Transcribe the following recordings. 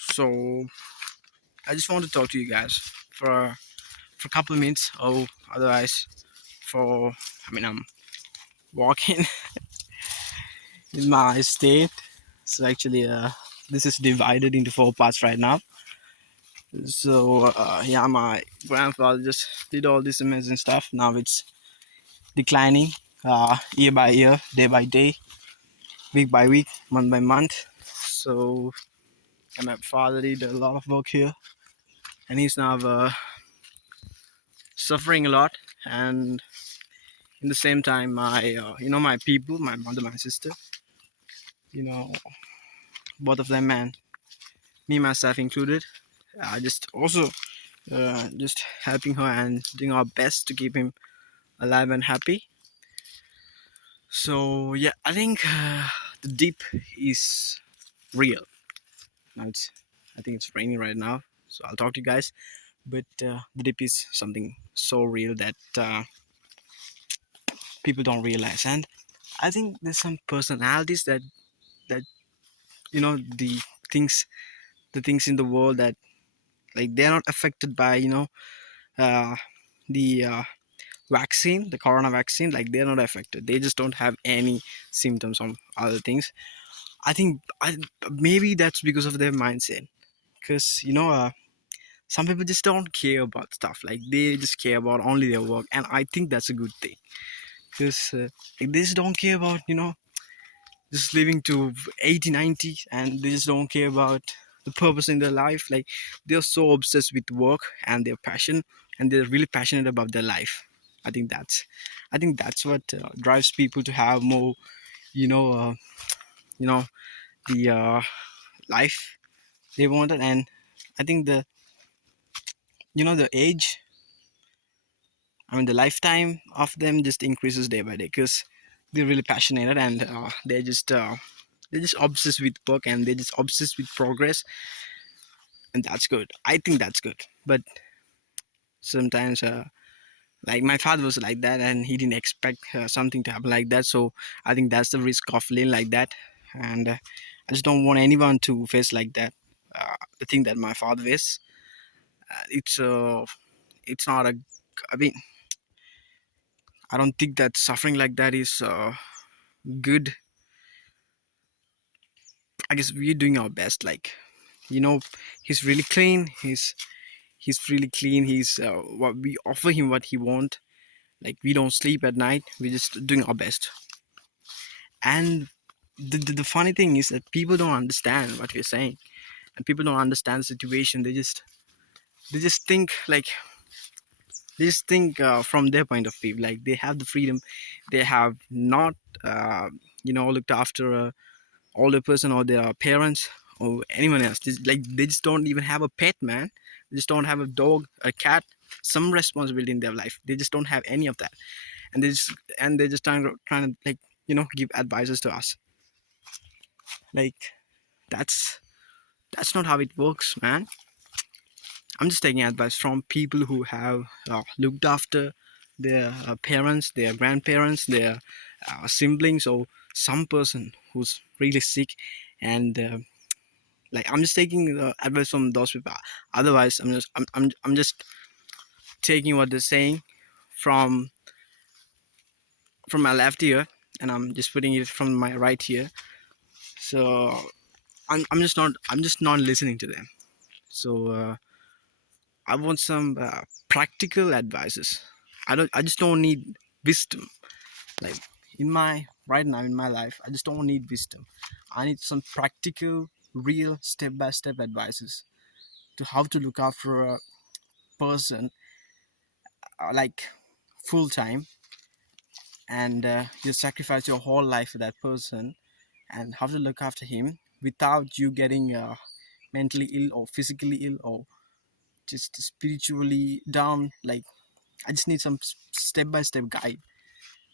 So I just want to talk to you guys for for a couple of minutes. Oh, otherwise, for I'm walking in my state. So actually, this is divided into four parts right now. So yeah, my grandfather just did all this amazing stuff. Now it's declining, year by year, day by day, week by week, month by month. So and my father did a lot of work here, and he's now suffering a lot. And in the same time, my my people, my mother, my sister, you know, both of them, and me myself included, just also just helping her and doing our best to keep him alive and happy. So yeah, I think the deep is real. Now I think it's raining right now, so I'll talk to you guys. But the deep is something so real that people don't realize. And I think there's some personalities that the things the things in the world that, like, they're not affected by uh, the vaccine, the corona vaccine. Like, they're not affected, they just don't have any symptoms of other things. I think maybe that's because of their mindset, because some people just don't care about stuff, like they just care about only their work, and I think that's a good thing. Because like, they just don't care about just living to 80, 90, and they just don't care about the purpose in their life. Like, they're so obsessed with work and their passion, and they're really passionate about their life. I think that's what drives people to have more, you know uh, you know the life they wanted. And I think the age, the lifetime of them just increases day by day, because they're really passionate, and they're just obsessed with work, and they're just obsessed with progress. And that's good, I think that's good. But sometimes, like, my father was like that, and he didn't expect something to happen like that. So I think that's the risk of living like that. And I just don't want anyone to face like that, the thing that my father faced. It's not a, I mean, I don't think that suffering like that is good. I guess we're doing our best. Like, you know he's really clean, he's really clean, he's what we offer him, what he want. Like, we don't sleep at night, we're just doing our best. And the funny thing is that people don't understand what we're saying, and people don't understand the situation. They just think, like, from their point of view, like they have the freedom. They have not looked after a older person or their parents or anyone else. Like, they just don't even have a pet, man. They just don't have a dog, a cat, some responsibility in their life. They just don't have any of that. And they're just trying to, like, give advices to us. Like, that's not how it works, man. I'm just taking advice from people who have looked after their parents, their grandparents, their siblings, or some person who's really sick. And like, I'm just taking advice from those people. Otherwise, I'm just taking what they're saying from my left ear, and I'm just putting it from my right ear. So I'm just not listening to them. So I want some practical advices. I just don't need wisdom. Like, in my right now in my life, I just don't need wisdom. I need some practical, real, step by step advices to how to look after a person, like, full time, and you sacrifice your whole life for that person, and how to look after him without you getting mentally ill or physically ill or just spiritually down. Like, I just need some step by step guide.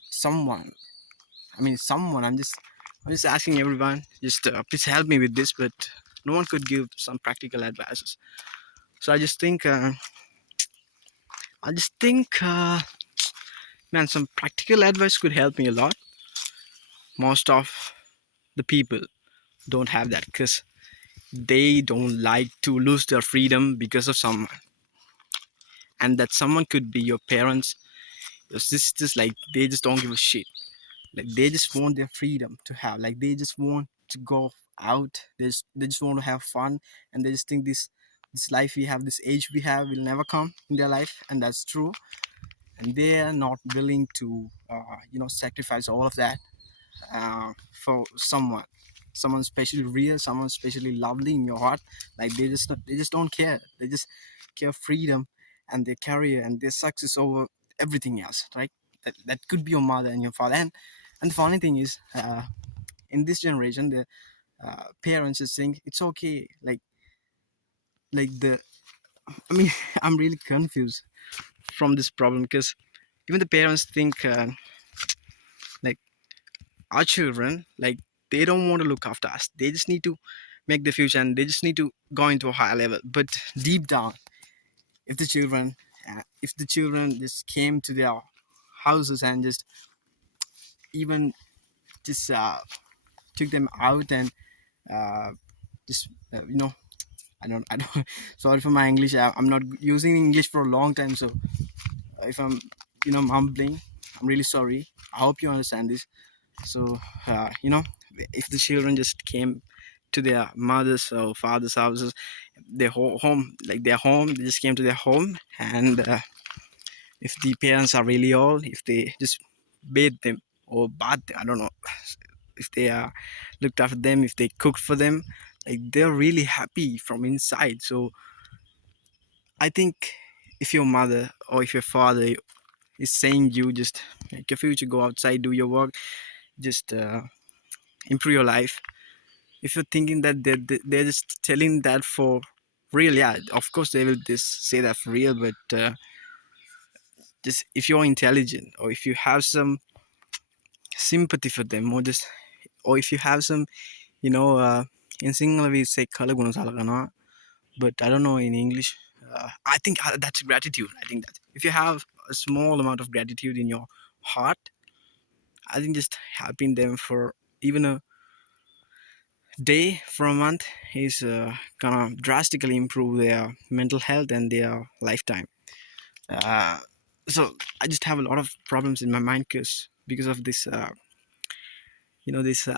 Someone, someone. I'm just asking everyone. Just please help me with this. But no one could give some practical advices. So I just think, man, some practical advice could help me a lot. Most of the people don't have that, because they don't like to lose their freedom because of someone, and that someone could be your parents, your sisters. Like they just don't give a shit. Like they just want their freedom to have. Like they just want to go out. They just want to have fun, and they just think this life we have, this age we have, will never come in their life, and that's true. And they are not willing to, sacrifice all of that for someone especially real, someone especially lovely in your heart. Like they just don't care. They just care freedom and their career and their success over everything else, right? That could be your mother and your father. And the funny thing is, in this generation, the parents just think it's okay. Like the I mean, I'm really confused from this problem, because even the parents think, like, our children, like, they don't want to look after us. They just need to make the future, and they just need to go into a higher level. But deep down, if the children just came to their houses and just even just took them out and uh, just I don't sorry for my English. I'm not using English for a long time, so if I'm mumbling, I'm really sorry. I hope you understand this. So if the children just came to their mothers or fathers houses, their home, like their home, they just came to their home. And if the parents are really old, if they just bathe them or bath them, I don't know, if they looked after them, if they cooked for them, like they're really happy from inside. So I think if your mother or if your father is saying you just make your future, go outside, do your work, just improve your life. If you're thinking that they're just telling that for real, yeah, of course they will just say that for real. But just if you're intelligent, or if you have some sympathy for them, or if you have some, you know, in Sinhala we say kalaguna salagana, but I don't know in English. I think that's gratitude. I think that if you have a small amount of gratitude in your heart, I think just helping them for even a day, for a month, is gonna drastically improve their mental health and their lifetime. Uh, so I just have a lot of problems in my mind because of this, this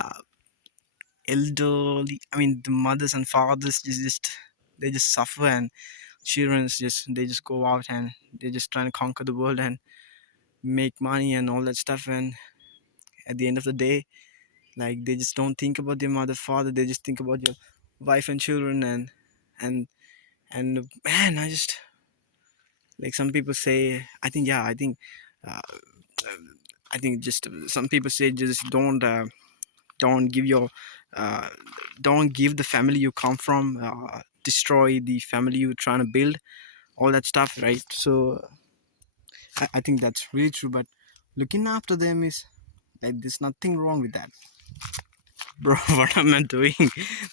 elderly. I mean, the mothers and fathers they just suffer, and children's just go out and they're just trying to conquer the world and make money and all that stuff. And at the end of the day, like they just don't think about their mother, father. They just think about your wife and children. And man, I just, like, some people say, I think, yeah, uh, I think just some people say, just don't give your uh, don't give the family you come from, destroy the family you're trying to build, all that stuff, right? So I think that's really true. But looking after them is, like, there's nothing wrong with that. Bro, what am I doing?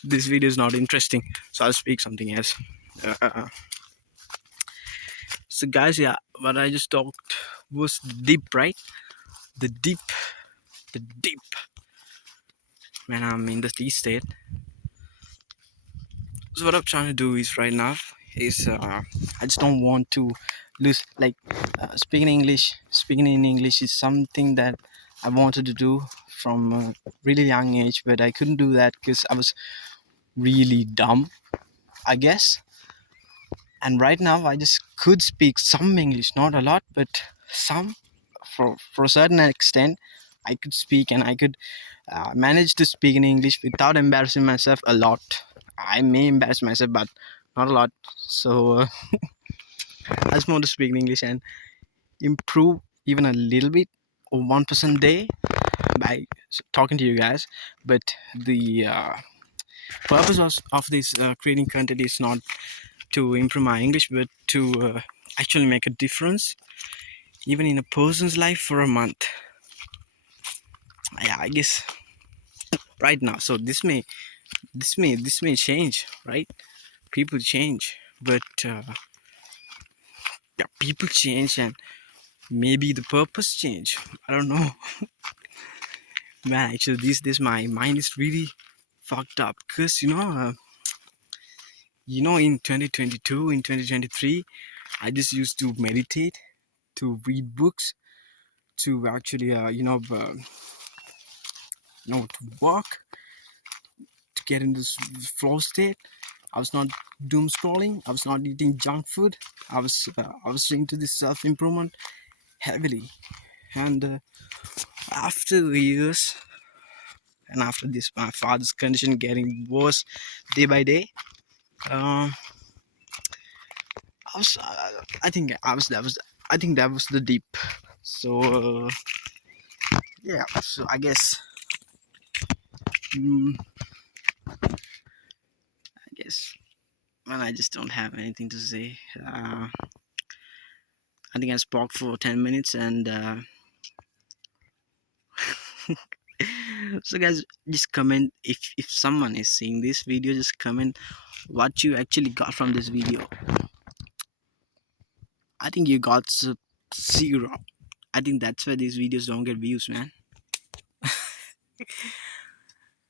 This video is not interesting, so I'll speak something else. So guys, yeah, what I just talked was deep, right? The deep, the deep. When I'm in the tea state. So what I'm trying to do is right now is I just don't want to lose, like, speaking English. Speaking in English is something that I wanted to do from a really young age, but I couldn't do that because I was really dumb, I guess. And right now I just could speak some English, not a lot, but some. For a certain extent I could speak, and I could manage to speak in English without embarrassing myself a lot. I may embarrass myself, but not a lot. So I just want to speak in English and improve even a little bit, or 1% day, by talking to you guys. But the purpose of this creating content is not to improve my English, but to actually make a difference, even in a person's life, for a month. Yeah, I guess right now. So this may change, right? People change, but yeah, people change, and maybe the purpose change. I don't know. Man, actually, this my mind is really fucked up, because In 2022, in 2023, I just used to meditate, to read books, to actually to walk, to get in this flow state. I was not doom scrolling. I was not eating junk food. I was into this self improvement heavily. And after the years, and after this, my father's condition getting worse day by day. Um, I think that was the deep. So yeah. So I guess. Mm, I guess. Well, I just don't have anything to say. I think I spoke for 10 minutes, and so guys, just comment if someone is seeing this video. Just comment what you actually got from this video. I think you got zero. I think that's why these videos don't get views, man.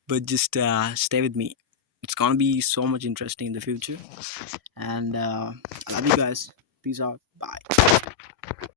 But just stay with me. It's gonna be so much interesting in the future. And I love you guys. Peace out. Bye.